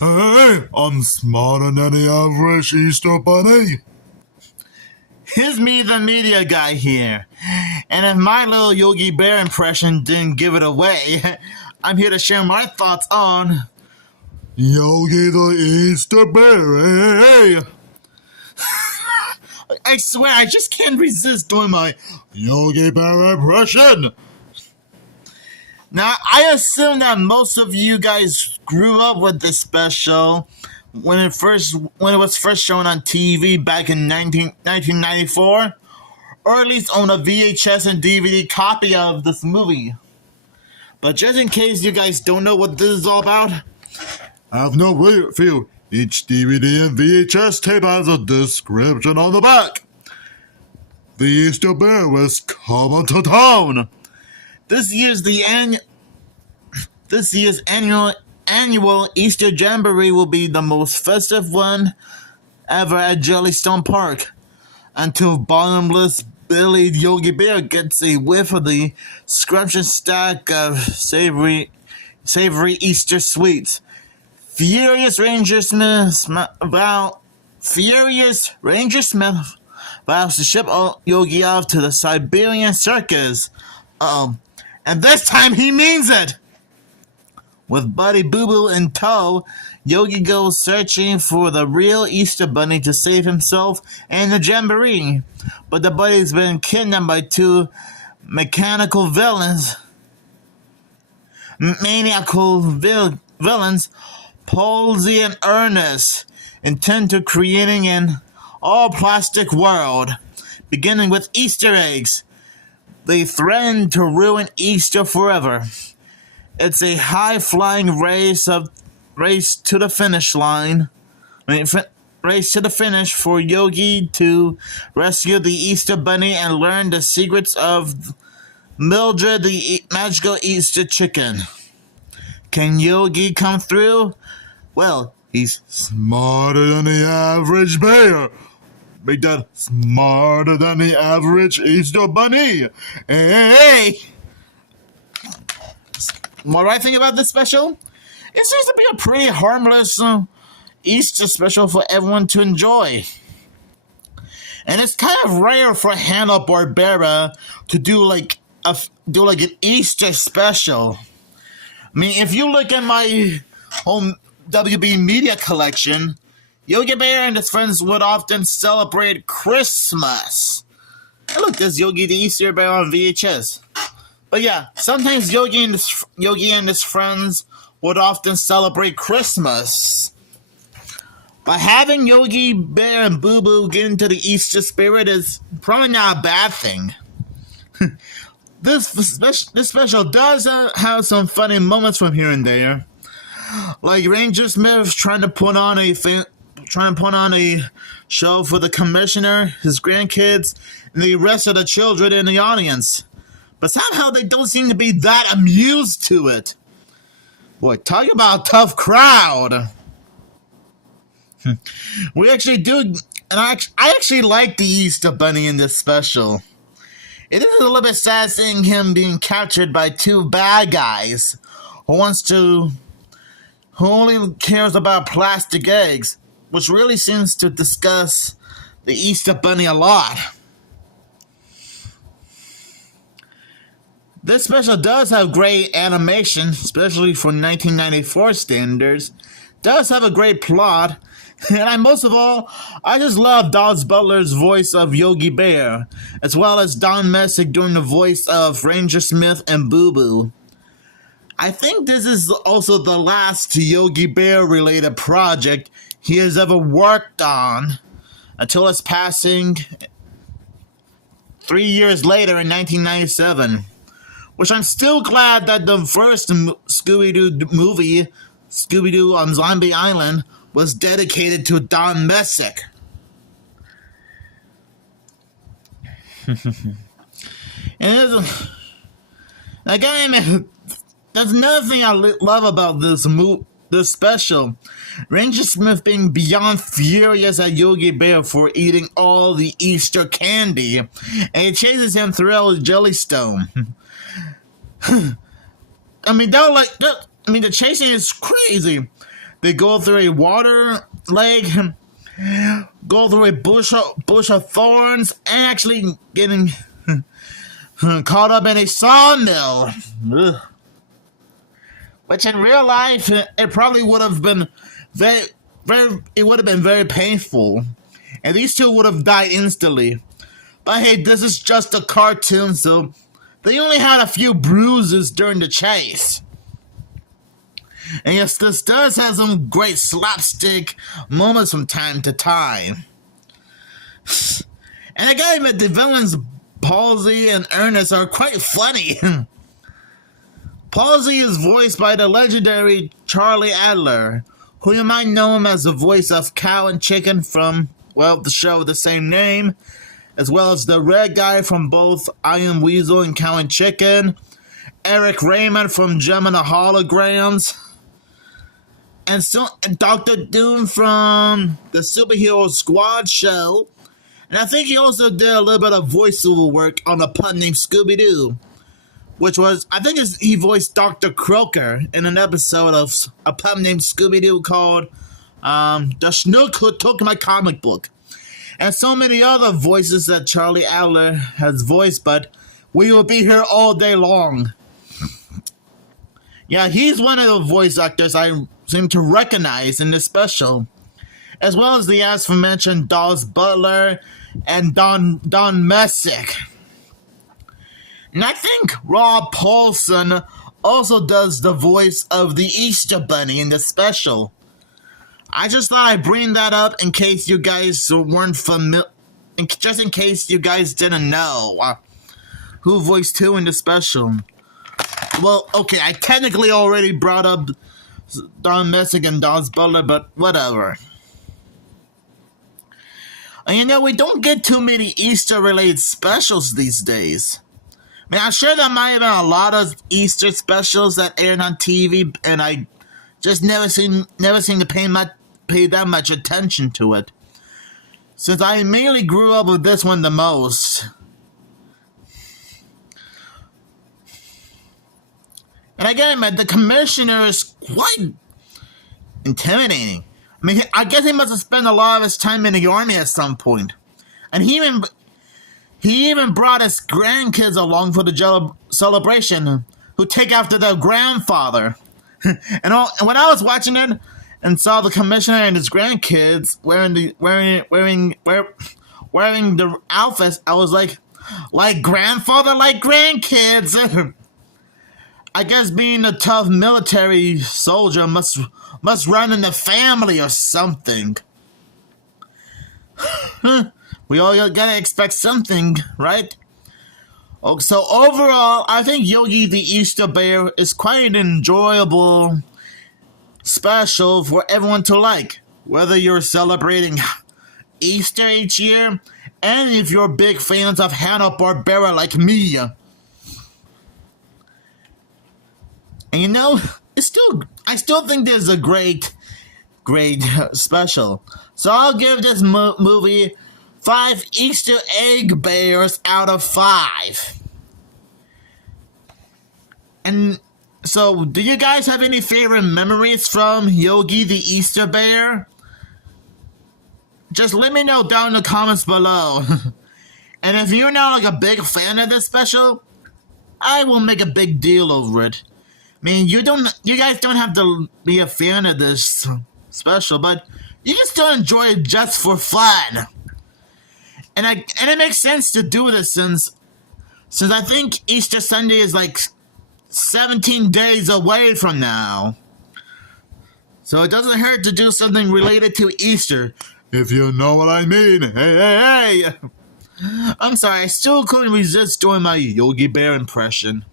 Hey, I'm smarter than the average Easter bunny. Here's me, the media guy here. And if my little Yogi Bear impression didn't give it away, I'm here to share my thoughts on Yogi the Easter Bear. Hey. I swear, I just can't resist doing my Yogi Bear impression. Now, I assume that most of you guys grew up with this special when it was first shown on TV back in 1994, or at least own a VHS and DVD copy of this movie. But just in case you guys don't know what this is all about, Have no fear. Each DVD and VHS tape has a description on the back. The Easter Bear was coming to town. this year's annual Easter Jamboree will be the most festive one ever at Jellystone Park, until bottomless Billy Yogi Bear gets a whiff of the scrumptious stack of savory Easter sweets. Furious Ranger Smith vows to ship Yogi off to the Siberian circus. And this time he means it! With Buddy Boo Boo in tow, Yogi goes searching for the real Easter Bunny to save himself and the Jamboree. But the Bunny's been kidnapped by two maniacal villains, Palsy and Ernest, intent to creating an all-plastic world, beginning with Easter eggs. They threaten to ruin Easter forever. It's a high-flying race to the finish line. Race to the finish for Yogi to rescue the Easter Bunny and learn the secrets of Mildred the magical Easter chicken. Can Yogi come through? Well, he's Smarter than the average bear. Make that smarter than the average Easter bunny. Hey! What do I think about this special? It seems to be a pretty harmless Easter special for everyone to enjoy. And it's kind of rare for Hanna-Barbera to do like an Easter special. I mean, if you look at my home WB media collection, Yogi Bear and his friends would often celebrate Christmas. And look, there's Yogi the Easter Bear on VHS. But yeah, sometimes Yogi and his friends would often celebrate Christmas. But having Yogi Bear and Boo Boo get into the Easter spirit is probably not a bad thing. This special does have some funny moments from here and there, like Ranger Smith trying to put on a show for the commissioner, his grandkids, and the rest of the children in the audience. But somehow they don't seem to be that amused to it. Boy, talk about a tough crowd. We actually do, and I actually like the Easter Bunny in this special. It is a little bit sad seeing him being captured by two bad guys who only cares about plastic eggs, which really seems to discuss the Easter Bunny a lot. This special does have great animation, especially for 1994 standards. Does have a great plot, and most of all, I just love Dawes Butler's voice of Yogi Bear, as well as Don Messick doing the voice of Ranger Smith and Boo Boo. I think this is also the last Yogi Bear related project he has ever worked on until his passing 3 years later in 1997. Which I'm still glad that the first Scooby-Doo movie, Scooby-Doo on Zombie Island, was dedicated to Don Messick. And again, that's another thing I love about this special. Ranger Smith being beyond furious at Yogi Bear for eating all the Easter candy, and he chases him throughout Jellystone. I mean, the chasing is crazy. They go through a water lake, go through a bush of thorns, and actually getting caught up in a sawmill. Ugh. Which in real life, it probably would have been very painful. And these two would have died instantly. But hey, this is just a cartoon, so they only had a few bruises during the chase. And yes, this does have some great slapstick moments from time to time. And I gotta admit, the villains Palsy and Ernest are quite funny. Palsy is voiced by the legendary Charlie Adler, who you might know him as the voice of Cow and Chicken from, well, the show with the same name, as well as the red guy from both I Am Weasel and Cow and Chicken, Eric Raymond from Gem and the Holograms, and Dr. Doom from the Superhero Squad show. And I think he also did a little bit of voiceover work on a pup named Scooby-Doo, which was, I think he voiced Dr. Croaker in an episode of a pup named Scooby-Doo called The Schnook Who Took My Comic Book. And so many other voices that Charlie Adler has voiced, but we will be here all day long. Yeah, he's one of the voice actors I seem to recognize in this special, as well as the aforementioned Dawes Butler and Don Messick. And I think Rob Paulson also does the voice of the Easter Bunny in the special. I just thought I'd bring that up in case you guys weren't familiar, just in case you guys didn't know who voiced who in the special. Well, okay, I technically already brought up Don Messick and Dawes Butler, but whatever. And you know, we don't get too many Easter-related specials these days. I mean, I'm sure there might have been a lot of Easter specials that aired on TV, and I just never seem to pay that much attention to it, since I mainly grew up with this one the most. And again, man, the commissioner is quite intimidating. I mean, I guess he must have spent a lot of his time in the army at some point. And he even brought his grandkids along for the celebration, who take after their grandfather. And when I was watching it and saw the commissioner and his grandkids wearing the outfits, I was like grandfather, like grandkids. I guess being a tough military soldier must run in the family or something. We all gotta expect something, right? Oh, so overall, I think Yogi the Easter Bear is quite an enjoyable special for everyone to like, whether you're celebrating Easter each year, and if you're big fans of Hanna-Barbera like me. And you know, I still think this is a great special. So I'll give this movie 5 Easter egg bears out of 5. And so, do you guys have any favorite memories from Yogi the Easter Bear? Just let me know down in the comments below. And if you're not like a big fan of this special, I will make a big deal over it. I mean, you guys don't have to be a fan of this special, but you can still enjoy it just for fun. And it makes sense to do this since I think Easter Sunday is like 17 days away from now. So it doesn't hurt to do something related to Easter. If you know what I mean. Hey. I'm sorry, I still couldn't resist doing my Yogi Bear impression.